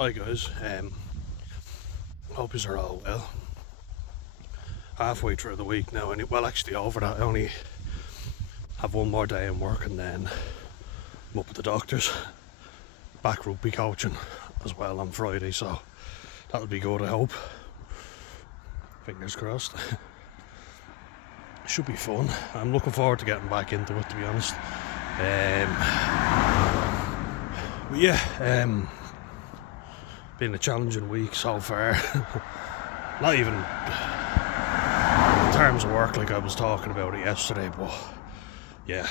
Hi guys, hope yous are all well. Halfway through the week now, and well, actually over that. I only have one more day in work, and then I'm up at the doctor's. Back rugby coaching as well on Friday, so that'll be good. I hope. Fingers crossed. Should be fun. I'm looking forward to getting back into it, to be honest. But yeah, been a challenging week so far. Not even in terms of work, like I was talking about it yesterday, but yeah,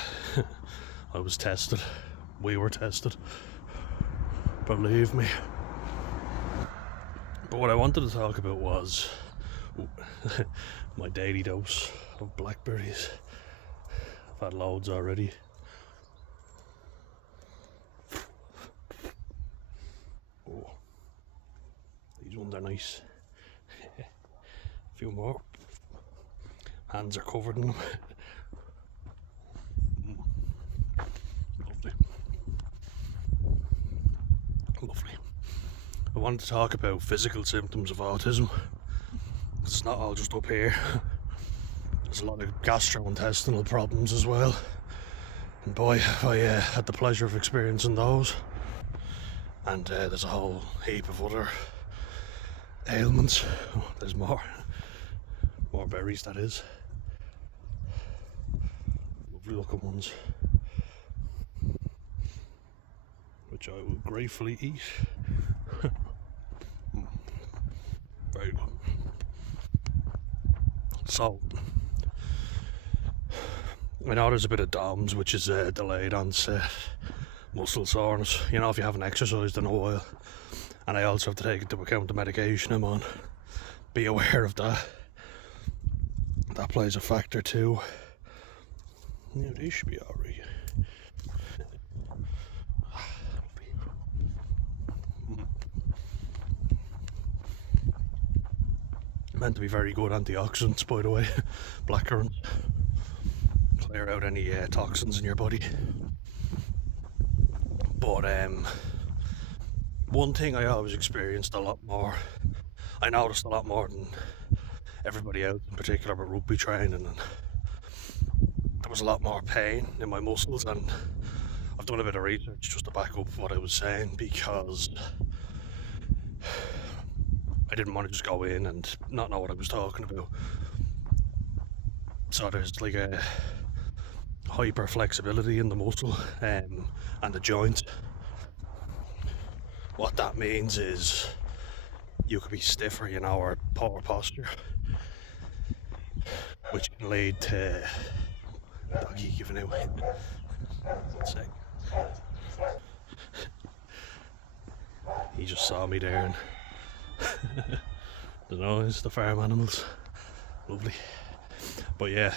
I was tested. We were tested. Believe me. But what I wanted to talk about was my daily dose of blackberries. I've had loads already. Oh, these ones are nice. A few more. Hands are covered in them. Lovely. Lovely. I wanted to talk about physical symptoms of autism. It's not all just up here. There's a lot of gastrointestinal problems as well. And boy, have I had the pleasure of experiencing those. And there's a whole heap of other ailments. Oh, there's more berries, that is. Lovely looking ones, which I will gratefully eat. Very good. So, I know there's a bit of DOMS, which is delayed onset muscle soreness. You know, if you haven't exercised in a while. And I also have to take into account the medication I'm on. Be aware of that. That plays a factor too. Yeah, they should be alright. Meant to be very good antioxidants, by the way. Blackcurrant. Clear out any toxins in your body. But one thing I always experienced a lot more, I noticed a lot more than everybody else, in particular with rugby training, and there was a lot more pain in my muscles. And I've done a bit of research just to back up what I was saying, because I didn't want to just go in and not know what I was talking about. So there's like a hyper flexibility in the muscle and the joint. What that means is you could be stiffer, or poor posture, which can lead to doggy giving out. One sec. He just saw me there, and the noise, the farm animals, lovely. But yeah,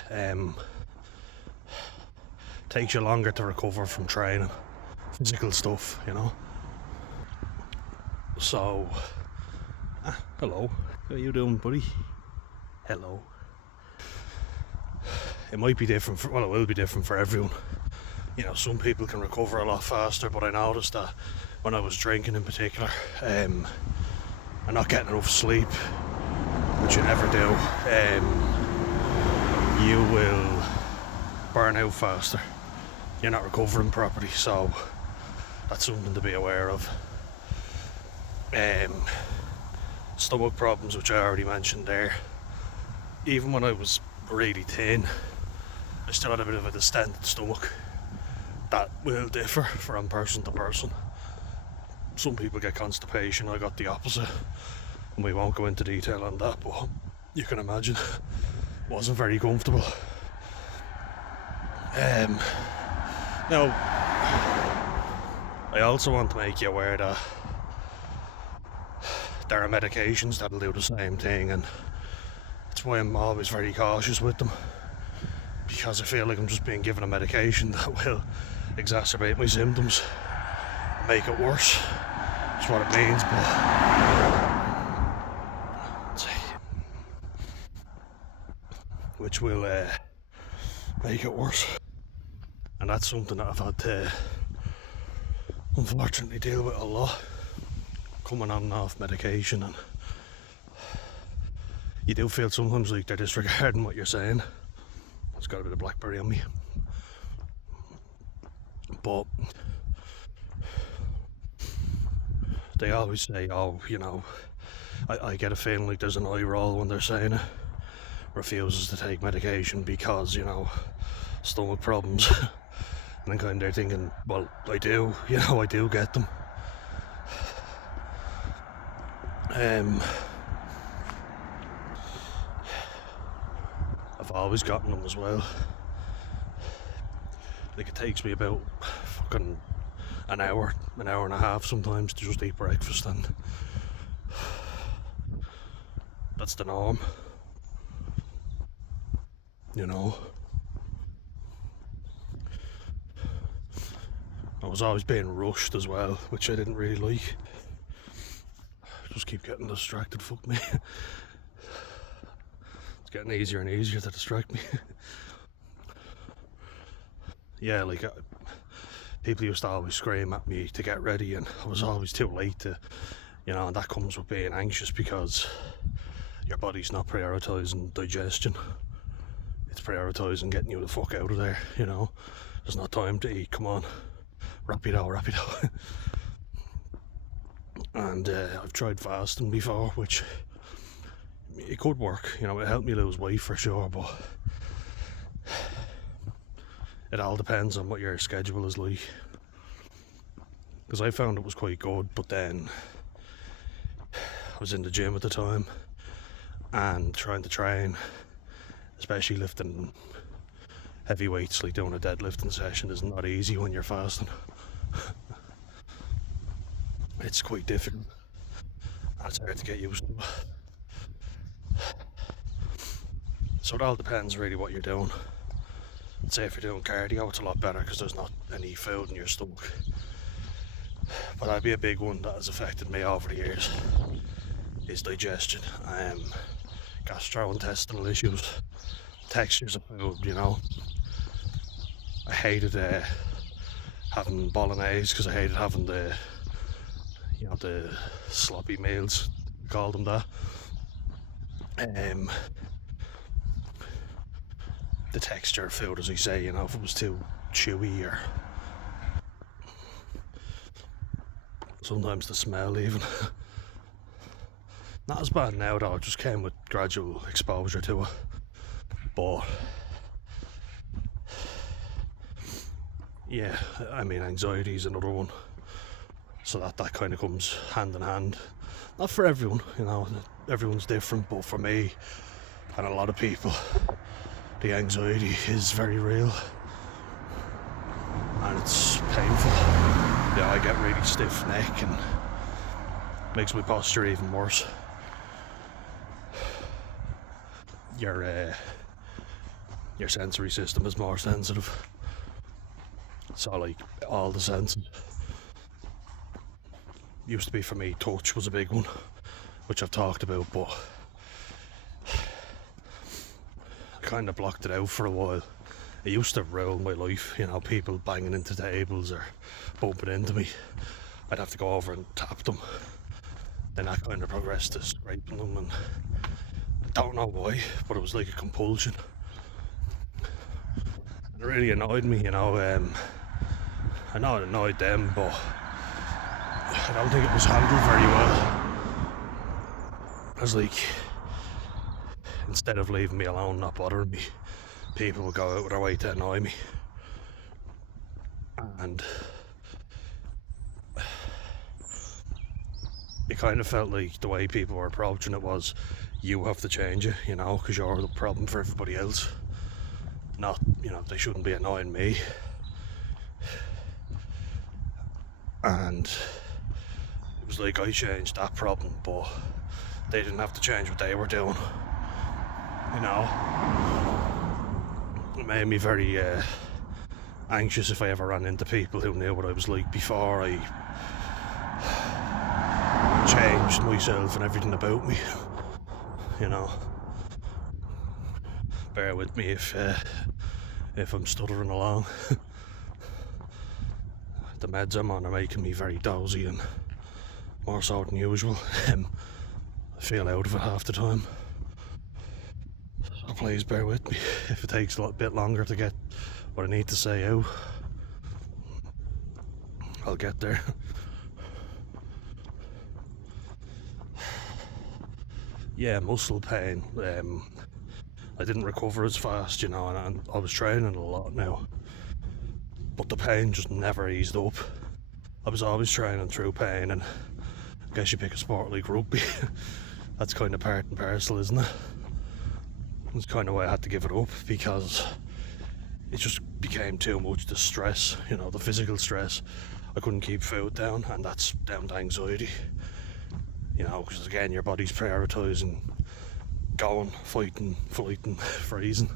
takes you longer to recover from training, physical stuff, So, hello, how you doing, buddy? Hello. It might be different, it will be different for everyone. Some people can recover a lot faster, but I noticed that when I was drinking in particular, and not getting enough sleep, which you never do, you will burn out faster. You're not recovering properly, so that's something to be aware of. Stomach problems, which I already mentioned there. Even when I was really thin, I still had a bit of a distended stomach. That will differ from person to person. Some people get constipation, I got the opposite. And we won't go into detail on that, but you can imagine, wasn't very comfortable. Now, I also want to make you aware that there are medications that'll do the same thing, and that's why I'm always very cautious with them, because I feel like I'm just being given a medication that will exacerbate my symptoms, make it worse. That's what it means, but which will make it worse. And that's something that I've had to unfortunately deal with a lot. coming on and off medication, and you do feel sometimes like they're disregarding what you're saying. It's got a bit of blackberry on me, but they always say, oh, I get a feeling like there's an eye roll when they're saying it. Refuses to take medication because, stomach problems. And then kind of they're thinking, well, I do get them. I've always gotten them as well. Like, it takes me about fucking an hour and a half sometimes to just eat breakfast, and that's the norm. I was always being rushed as well, which I didn't really like. Just keep getting distracted, fuck me. It's getting easier and easier to distract me. Yeah, like, people used to always scream at me to get ready, and I was always too late to, and that comes with being anxious because your body's not prioritising digestion. It's prioritising getting you the fuck out of there, There's not time to eat, come on. Rapido. And I've tried fasting before, which it could work, it helped me lose weight for sure, but it all depends on what your schedule is like. Because I found it was quite good, but then I was in the gym at the time and trying to train, especially lifting heavy weights, like doing a deadlifting session is not easy when you're fasting. It's quite difficult. It's hard to get used to. So it all depends really what you're doing. I'd say if you're doing cardio, it's a lot better because there's not any food in your stomach. But that'd be a big one that has affected me over the years, is digestion, gastrointestinal issues, textures of food, I hated having bolognese because I hated having the sloppy meals, call them that. The texture of food, as I say, if it was too chewy, or sometimes the smell even. Not as bad now though, it just came with gradual exposure to it. But yeah, anxiety is another one. So that kind of comes hand in hand. Not for everyone, everyone's different, but for me and a lot of people, the anxiety is very real. And it's painful. I get really stiff neck and makes my posture even worse. Your sensory system is more sensitive. So like all the senses. Used to be for me, touch was a big one, which I've talked about, but I kind of blocked it out for a while. It used to rule my life, people banging into tables or bumping into me. I'd have to go over and tap them. Then I kind of progressed to scraping them, and I don't know why, but it was like a compulsion. It really annoyed me, I know it annoyed them, but I don't think it was handled very well. I was like, instead of leaving me alone, not bothering me, people would go out of their way to annoy me. And it kind of felt like the way people were approaching it was, you have to change it, because you're the problem for everybody else. Not, they shouldn't be annoying me. And it was like I changed that problem, but they didn't have to change what they were doing. It made me very anxious if I ever ran into people who knew what I was like before I changed myself and everything about me. Bear with me if I'm stuttering along. The meds I'm on are making me very dozy, and more so than usual. I feel out of it half the time. So please bear with me if it takes a little bit longer to get what I need to say out. I'll get there. Yeah, muscle pain. I didn't recover as fast, and I was training a lot now, but the pain just never eased up. I was always training through pain, and I guess you pick a sport like rugby. That's kind of part and parcel, isn't it? It's kind of why I had to give it up, because it just became too much. The stress, the physical stress. I couldn't keep food down, and that's down to anxiety. Because again, your body's prioritising going, fighting, flighting, freezing.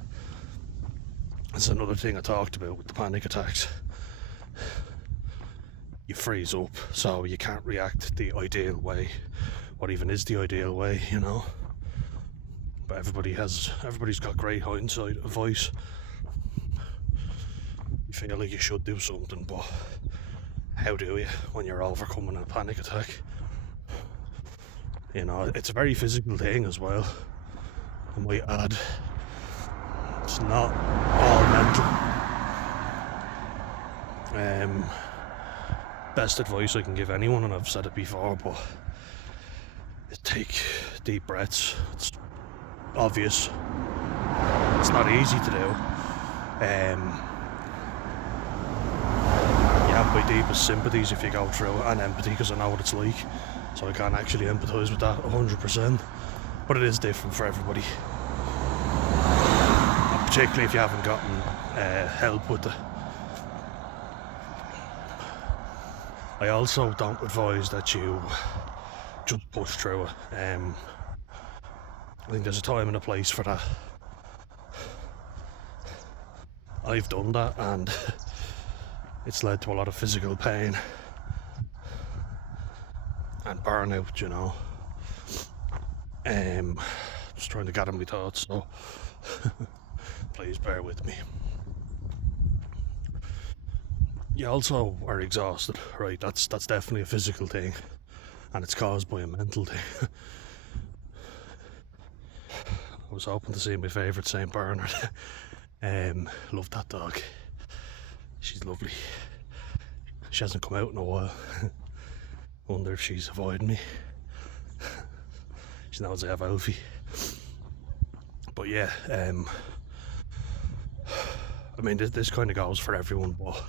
It's another thing I talked about with the panic attacks. You freeze up, so you can't react the ideal way. What even is the ideal way, But everybody's got great hindsight advice. You feel like you should do something, but how do you when you're overcoming a panic attack? It's a very physical thing as well. I might add, it's not all mental. Best advice I can give anyone, and I've said it before, but take deep breaths. It's obvious. It's not easy to do. You have my deepest sympathies if you go through it, and empathy, because I know what it's like. So I can't actually empathise with that 100%. But it is different for everybody. And particularly if you haven't gotten help with it. I also don't advise that you just push through it. I think there's a time and a place for that. I've done that, and it's led to a lot of physical pain and burnout, Just trying to gather my thoughts, so please bear with me. You also are exhausted, right? That's definitely a physical thing, and it's caused by a mental thing. I was hoping to see my favourite St. Bernard. Love that dog. She's lovely. She hasn't come out in a while. Wonder if she's avoiding me. She knows I have Alfie. But yeah, this kind of goes for everyone, but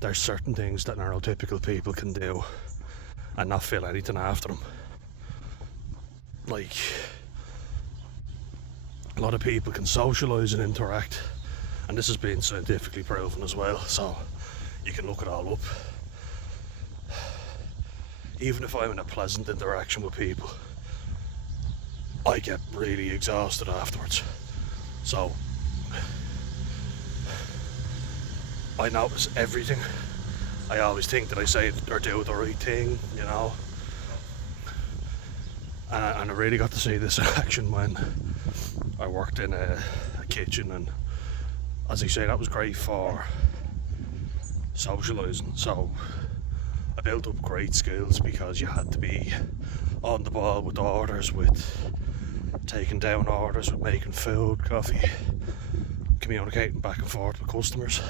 there's certain things that neurotypical people can do and not feel anything after them. Like, a lot of people can socialise and interact, and this has been scientifically proven as well, so you can look it all up. Even if I'm in a pleasant interaction with people, I get really exhausted afterwards. So I notice everything. I always think that I say or do the right thing, And I really got to see this in action when I worked in a kitchen, and as I say, that was great for socialising. So I built up great skills because you had to be on the ball with orders, with taking down orders, with making food, coffee, communicating back and forth with customers.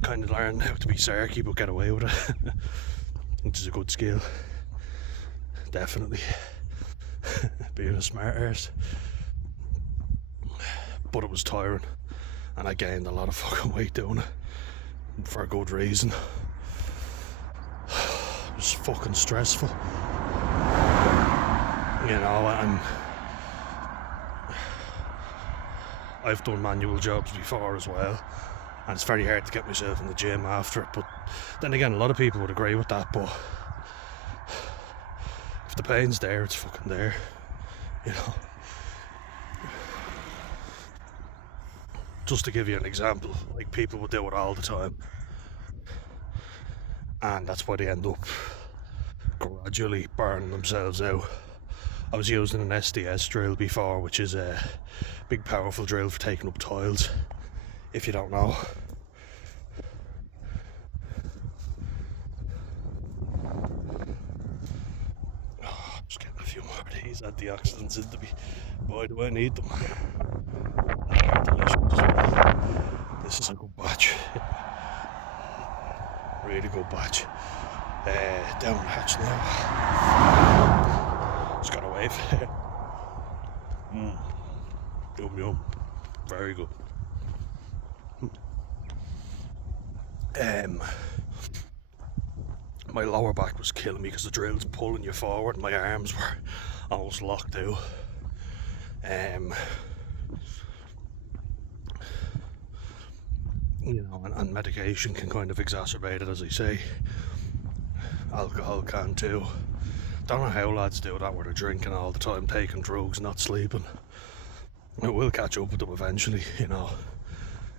Kind of learned how to be sarky but get away with it, which is a good skill. Definitely. Being a smart arse. But it was tiring, and I gained a lot of fucking weight doing it, for a good reason. It was fucking stressful, and I've done manual jobs before as well, and it's very hard to get myself in the gym after it. But then again, a lot of people would agree with that, but if the pain's there, it's fucking there, Just to give you an example, like, people would do it all the time, and that's why they end up gradually burning themselves out. I was using an SDS drill before, which is a big powerful drill for taking up tiles, if you don't know. few more of these antioxidants into me. Boy, do I need them. They're delicious as well. This is a good batch. Really good batch. Down the hatch now. Just got a wave. Yum yum. Very good. My lower back was killing me because the drill's pulling you forward. My arms were almost locked out. You know, and medication can kind of exacerbate it, as I say. Alcohol can too. Don't know how lads do that where they're drinking all the time, taking drugs, not sleeping. It will catch up with them eventually, you know.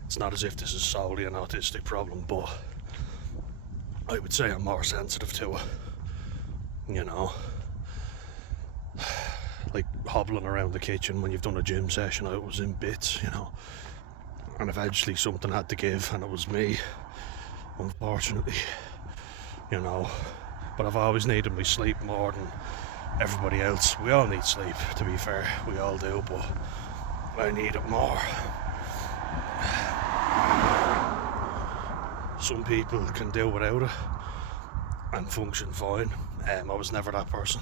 It's not as if this is solely an autistic problem, but I would say I'm more sensitive to it, you know. Like hobbling around the kitchen when you've done a gym session, I was in bits, you know. And eventually something had to give, and it was me, unfortunately, you know. But I've always needed my sleep more than everybody else. We all need sleep, to be fair, we all do, but I need it more. Some people can do without it and function fine. I was never that person.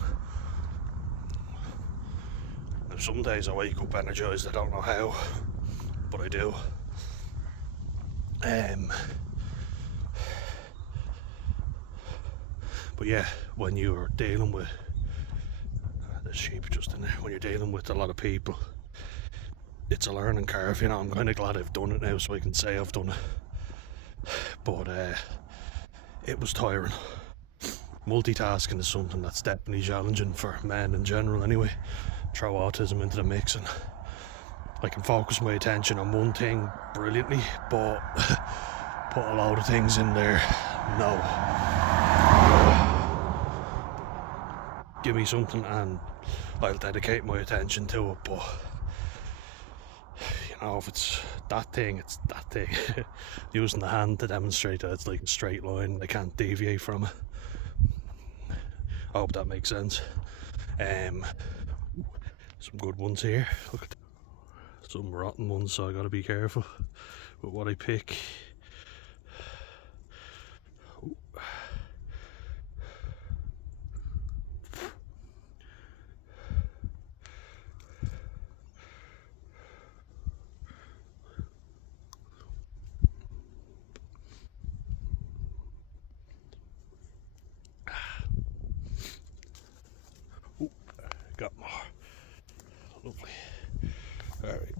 And some days I wake up energised, I don't know how, but I do. But yeah, when you're dealing with there's sheep just in there, when you're dealing with a lot of people, it's a learning curve, you know. I'm kind of glad I've done it now so I can say I've done it. But it was tiring. Multitasking is something that's definitely challenging for men in general anyway. Throw autism into the mix and I can focus my attention on one thing brilliantly, but put a load of things in there, no. Give me something and I'll dedicate my attention to it, but you know, if it's that thing, it's that thing. Using the hand to demonstrate that it's like a straight line, I can't deviate from it. I hope that makes sense. Some good ones here. Look at some rotten ones, so I gotta be careful with what I pick. Got more. Lovely. Alright.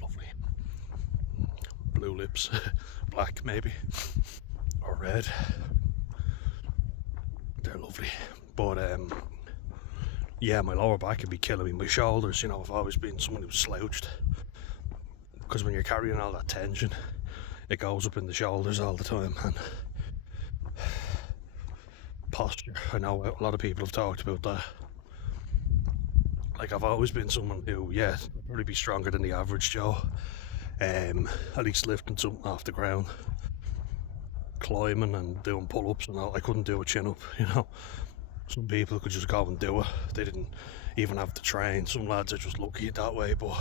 Lovely. Blue lips. Black maybe. Or red. They're lovely. But yeah, my lower back can be killing me. My shoulders, you know, I've always been someone who's slouched. Because when you're carrying all that tension, it goes up in the shoulders all the time, and posture, I know a lot of people have talked about that. Like, I've always been someone who, yeah, probably be stronger than the average Joe, at least lifting something off the ground, climbing and doing pull-ups and all. I couldn't do a chin-up, you know. Some people could just go and do it, they didn't even have to train. Some lads are just lucky that way, but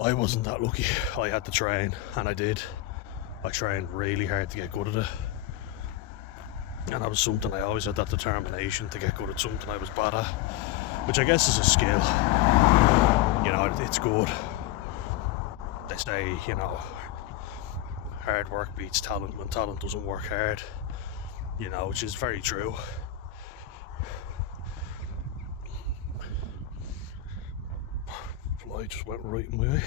I wasn't that lucky. I had to train, and I did. I trained really hard to get good at it. And that was something I always had, that determination to get good at something I was bad at, which I guess is a skill. You know, it's good. They say, you know, hard work beats talent when talent doesn't work hard. You know, which is very true. Fly just went right in my eye.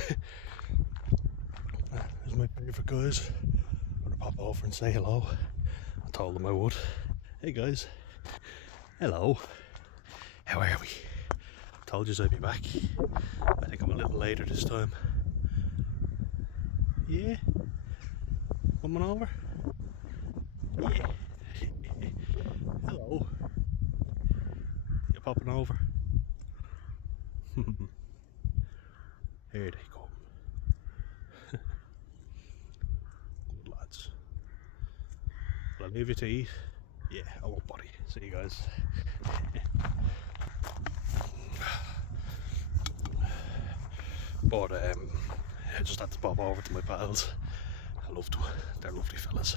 These are my favourite guys. I'm gonna pop over and say hello. I told them I would. Hey guys. Hello. How are we? Told you I'd be back. I think I'm a little later this time. Yeah? Coming over? Yeah. Hello. You popping over? Here they come. Good lads. I leave you to eat? Yeah, I won't bother you. See you guys. But I just had to pop over to my pals. I love them. They're lovely fellas.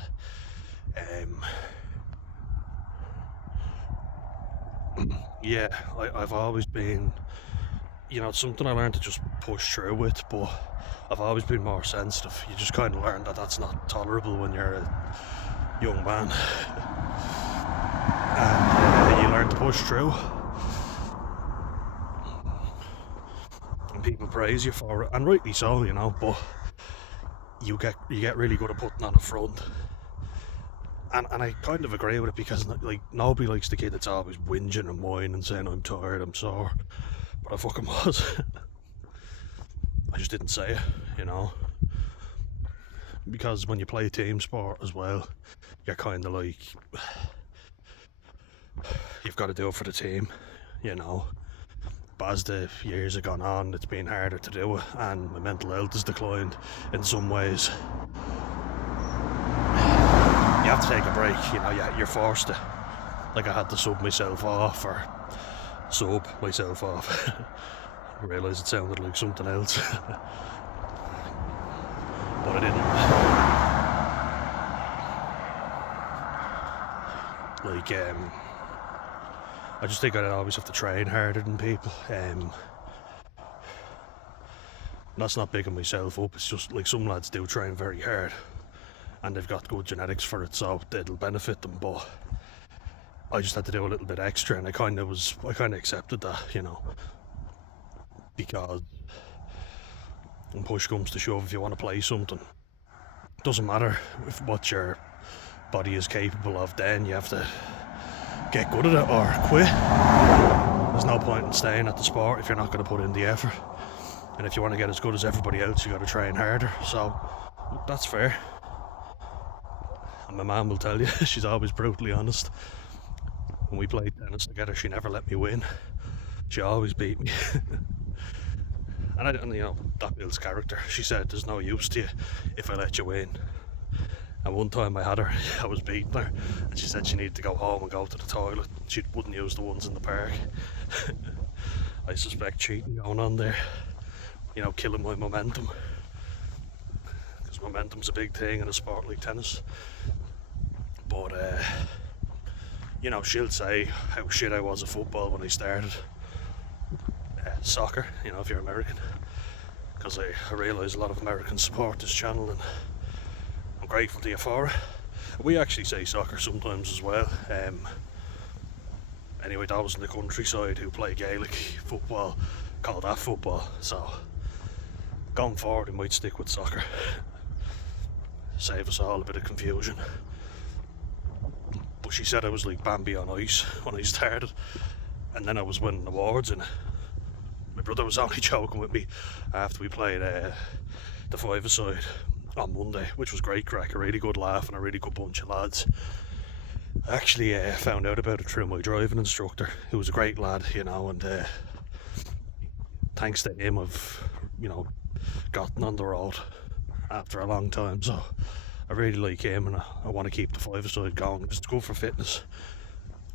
Yeah, I've always been, it's something I learned to just push through with, but I've always been more sensitive. You just kind of learn that that's not tolerable when you're a young man. And you learn to push through. And people praise you for it, and rightly so, but you get really good at putting on a front. And I kind of agree with it, because like nobody likes the kid that's always whinging and whining and saying I'm tired, I'm sore. But I fucking was. I just didn't say it, because when you play team sport as well, you're kind of like, you've got to do it for the team, But as the years have gone on, it's been harder to do it, and my mental health has declined in some ways. You have to take a break, you're forced to. Like, I had to sub myself off. I realised it sounded like something else. But I didn't. I just think I always have to train harder than people. That's not bigging myself up, it's just like some lads do train very hard and they've got good genetics for it, so it'll benefit them, but I just had to do a little bit extra, and I kind of accepted that, because when push comes to shove, if you want to play something, it doesn't matter what your body is capable of, then you have to get good at it or quit. There's no point in staying at the sport if you're not going to put in the effort, and if you want to get as good as everybody else, you got to train harder. So that's fair, and my mum will tell you, she's always brutally honest. When we played tennis together, she never let me win. She always beat me. And that builds character. She said, there's no use to you if I let you win. And one time I had her, I was beating her, and she said she needed to go home and go to the toilet. She wouldn't use the ones in the park. I suspect cheating going on there. Killing my momentum. Because momentum's a big thing in a sport like tennis. But, she'll say how shit I was at football when I started. Soccer, if you're American. Because I realise a lot of Americans support this channel, and I'm grateful to you for it. We actually say soccer sometimes as well. Anyway, those in the countryside who play Gaelic football call that football. So going forward, we might stick with soccer. Save us all a bit of confusion. But she said I was like Bambi on ice when I started, and then I was winning awards, and my brother was only joking with me after we played the five-a-side on Monday, which was great crack, a really good laugh and a really good bunch of lads. I actually found out about it through my driving instructor, who was a great lad, and thanks to him I've gotten on the road after a long time, so I really like him, and I want to keep the five-a-side going. It's good for fitness.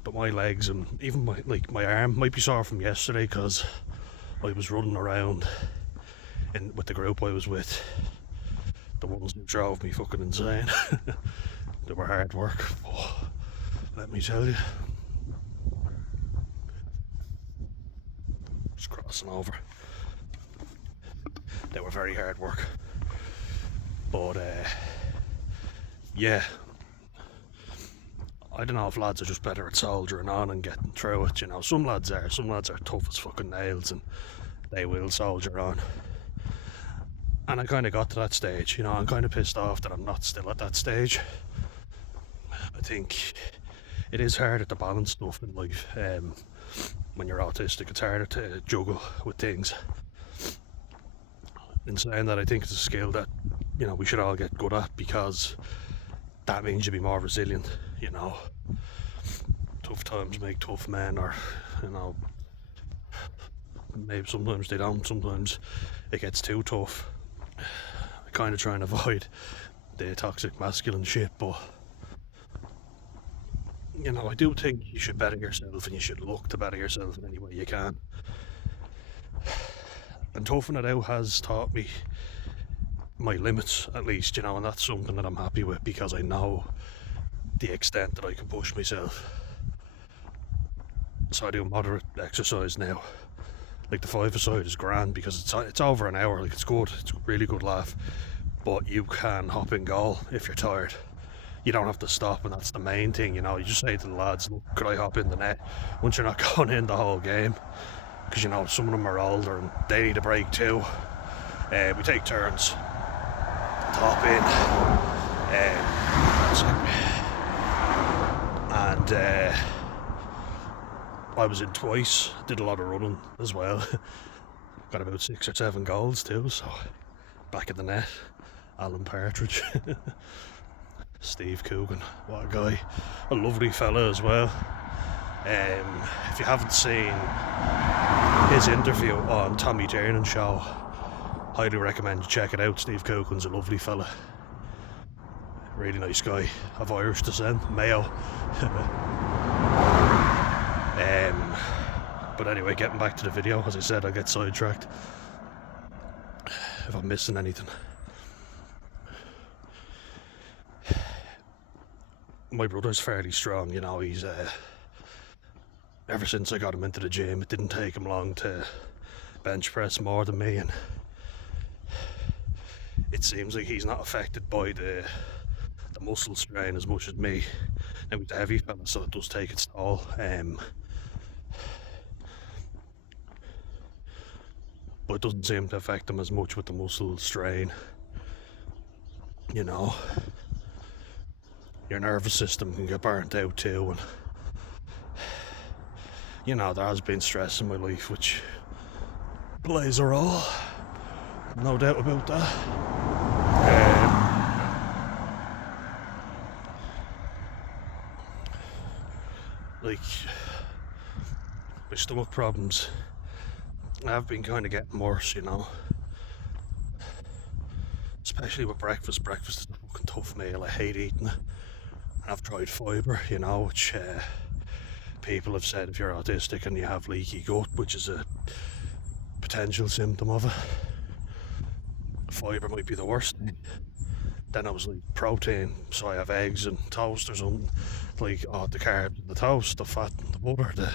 But my legs and even my arm might be sore from yesterday, because I was running around with the group I was with, the ones who drove me fucking insane. They were hard work, but let me tell you. Just crossing over. They were very hard work. But yeah, I don't know if lads are just better at soldiering on and getting through it, Some lads are tough as fucking nails, and they will soldier on. And I kind of got to that stage, I'm kind of pissed off that I'm not still at that stage. I think it is harder to balance stuff in life. When you're autistic, it's harder to juggle with things. In saying that, I think it's a skill that, we should all get good at, because that means you'll be more resilient, Tough times make tough men, or, maybe sometimes they don't, sometimes it gets too tough. I kind of try and avoid the toxic masculine shit, but I do think you should better yourself and you should look to better yourself in any way you can. And toughing it out has taught me my limits, at least, and that's something that I'm happy with because I know the extent that I can push myself. So I do moderate exercise now. Like the 5-a-side is grand because it's over an hour. Like it's good, it's a really good laugh. But you can hop in goal if you're tired. You don't have to stop, and that's the main thing. You just say to the lads, "Look, could I hop in the net?" Once you're not going in the whole game, because some of them are older and they need a break too. We take turns to hop in, and I was in twice. Did a lot of running as well. Got about 6 or 7 goals too. So back in the net, Alan Partridge. Steve Coogan, what a guy, a lovely fella as well. If you haven't seen his interview on Tommy Tiernan's show, highly recommend you check it out. Steve Coogan's a lovely fella, really nice guy, of Irish descent, Mayo. But anyway, getting back to the video, as I said, I get sidetracked if I'm missing anything. My brother's fairly strong, he's ever since I got him into the gym, it didn't take him long to bench press more than me, and it seems like he's not affected by the muscle strain as much as me. Now he's a heavy fella, so it does take its toll, but it doesn't seem to affect him as much with the muscle strain. Your nervous system can get burnt out too, and there has been stress in my life which plays a role, no doubt about that. Like my stomach problems have been kind of getting worse, especially with breakfast. Breakfast is a fucking tough meal. I hate eating it. And I've tried fibre, which people have said if you're autistic and you have leaky gut, which is a potential symptom of it, fibre might be the worst. Then I was like, protein, so I have eggs and toast or something. Like, the carbs in the toast, the fat in the butter, the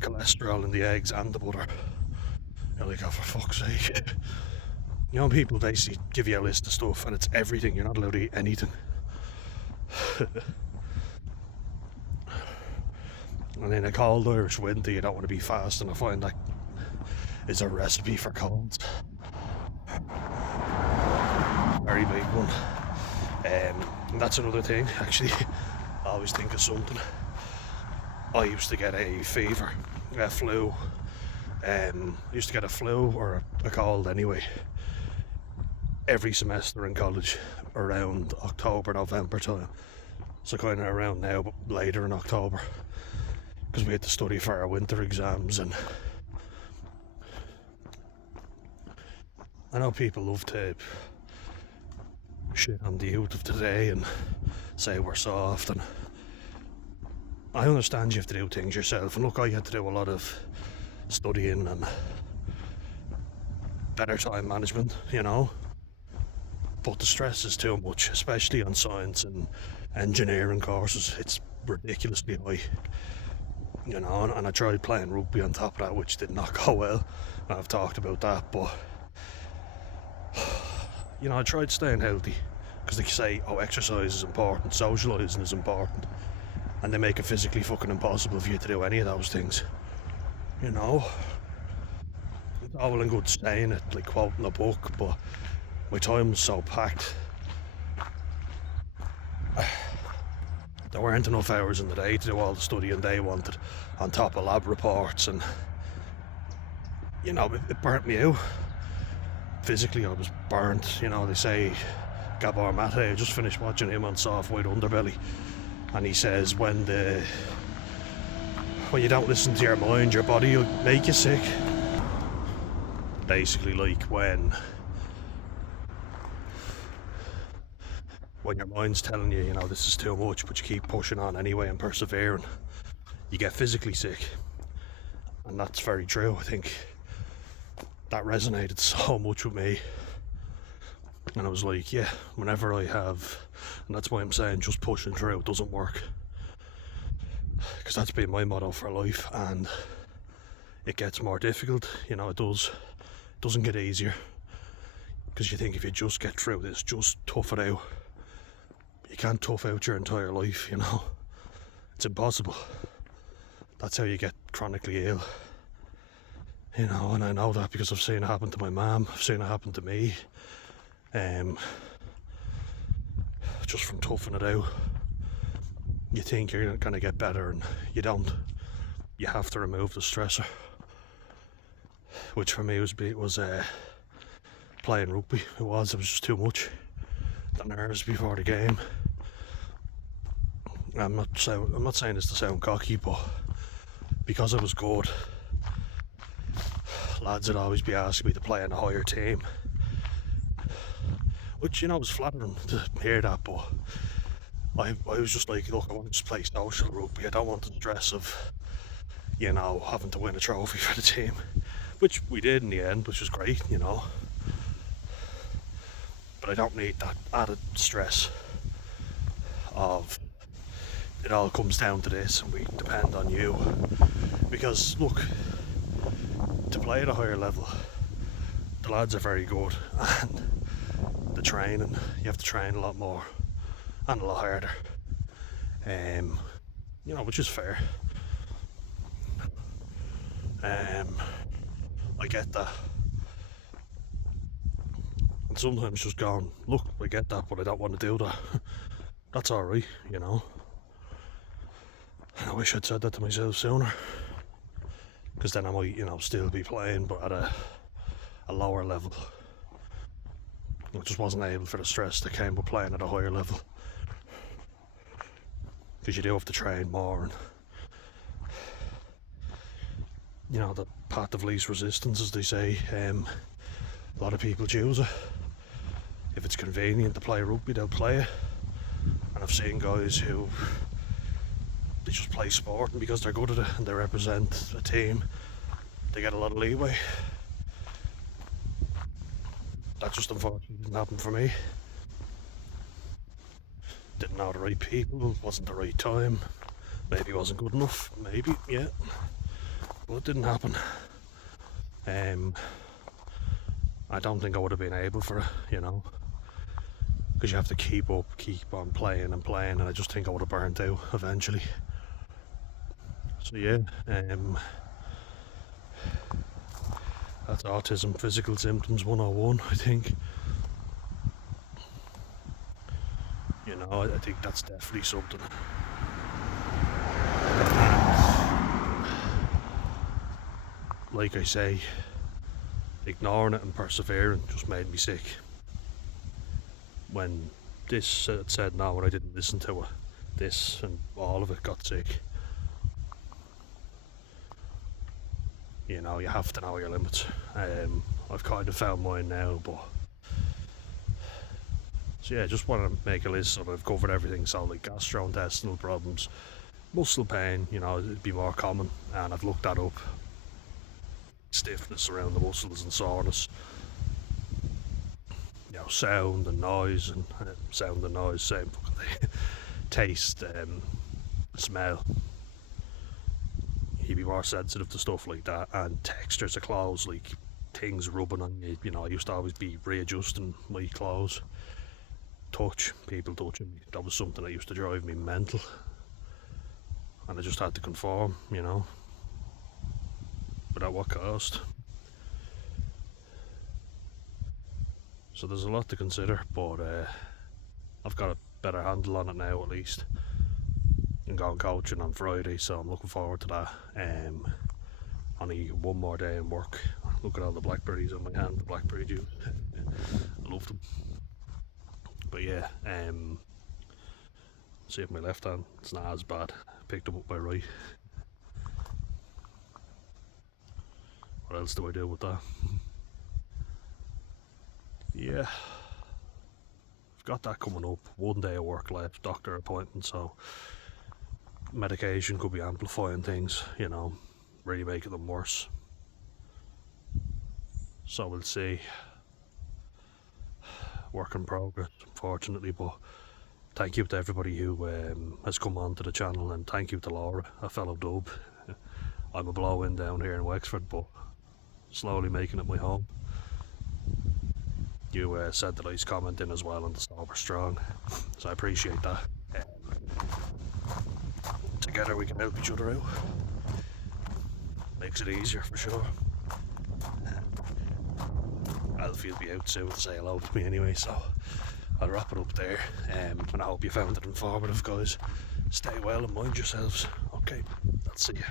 cholesterol in the eggs and the butter. You're like, oh, for fuck's sake. People basically give you a list of stuff and it's everything. You're not allowed to eat anything. And in a cold Irish winter, you don't want to be fasting. I find that is a recipe for colds. Very big one. And that's another thing, actually. I always think of something. I used to get a fever, a flu. Used to get a flu or a cold anyway, every semester in college around October, November time. So kind of around now, but later in October, because we had to study for our winter exams. And I know people love to shit on the youth of today and say we're soft, and I understand you have to do things yourself. And look, I had to do a lot of studying and better time management, but the stress is too much, especially on science and engineering courses. It's ridiculously high, and I tried playing rugby on top of that, which did not go well. I've talked about that, but I tried staying healthy, because they say, exercise is important, socialising is important, and they make it physically fucking impossible for you to do any of those things. It's all well and good saying it, like quoting a book, but my time was so packed. There weren't enough hours in the day to do all the studying they wanted, on top of lab reports, and it burnt me out. Physically I was burnt. They say Gabor Mate, I just finished watching him on Soft White Underbelly, and he says when you don't listen to your mind, your body will make you sick. Basically, like when when your mind's telling you, you know, this is too much, but you keep pushing on anyway and persevering, you get physically sick. And that's very true. I think that resonated so much with me. And I was like, yeah, whenever I have, and that's why I'm saying just pushing through doesn't work. Because that's been my motto for life, and it gets more difficult, you know, it doesn't get easier. Because you think if you just get through this, just tough it out. You can't tough out your entire life, you know. It's impossible. That's how you get chronically ill. You know, and I know that because I've seen it happen to my mum, I've seen it happen to me. Just from toughing it out, you think you're going to get better and you don't. You have to remove the stressor, which for me was playing rugby. It was just too much. The nerves before the game. I'm not saying this to sound cocky, but because I was good, lads would always be asking me to play in a higher team, which, you know, was flattering to hear that, but I was just like, look, I want to just play social rugby. I don't want the stress of, you know, having to win a trophy for the team, which we did in the end, which was great, you know. But I don't need that added stress of it all comes down to this and we depend on you. Because look, to play at a higher level, the lads are very good, and the training, you have to train a lot more and a lot harder. You know, which is fair. I get that. And sometimes just going, look, I get that, but I don't want to do that. That's alright, you know. I wish I'd said that to myself sooner. Because then I might, you know, still be playing, but at a lower level. I just wasn't able for the stress that came with playing at a higher level. Because you do have to train more, and you know, the path of least resistance, as they say. A lot of people choose it. If it's convenient to play rugby, they'll play it. And I've seen guys who they just play sport, and because they're good at it and they represent a team, they get a lot of leeway. That just unfortunately didn't happen for me. Didn't know the right people, wasn't the right time, maybe wasn't good enough, maybe, yeah. But it didn't happen. I don't think I would have been able for it, you know. Because you have to keep on playing and playing, and I just think I would have burnt out eventually. So yeah, that's Autism Physical Symptoms 101, I think. You know, I think that's definitely something. Like I say, ignoring it and persevering just made me sick. When this said no, when I didn't listen to it, this and all of it got sick. You know, you have to know your limits. I've kind of found mine now, but so yeah, just want to make a list so that I've covered everything. So like gastrointestinal problems, muscle pain, you know, it'd be more common, and I've looked that up. Stiffness around the muscles and soreness. You know, sound and noise, same fucking thing. Taste, smell. You'd be more sensitive to stuff like that, and textures of clothes, like things rubbing on you. You know, I used to always be readjusting my clothes. Touch, people touching me, that was something that used to drive me mental, and I just had to conform, you know. But at what cost? So there's a lot to consider, but I've got a better handle on it now at least. I'm going coaching on Friday, so I'm looking forward to that. Only one more day in work. Look at all the blackberries on my hand, the blackberry juice. I love them. But yeah, see if my left hand, it's not as bad. Picked them up my right. What else do I do with that? Yeah, I've got that coming up. 1 day of work left, doctor appointment, so medication could be amplifying things, you know, really making them worse. So we'll see. Work in progress, unfortunately, but thank you to everybody who has come on to the channel, and thank you to Laura, a fellow dub. I'm a blow-in down here in Wexford, but slowly making it my home. You said the nice comment in as well on the Sober Strong, so I appreciate that. Together we can help each other out. Makes it easier for sure. Alfie will be out soon to say hello to me anyway, so I'll wrap it up there. And I hope you found it informative, guys. Stay well and mind yourselves. Okay, I'll see you.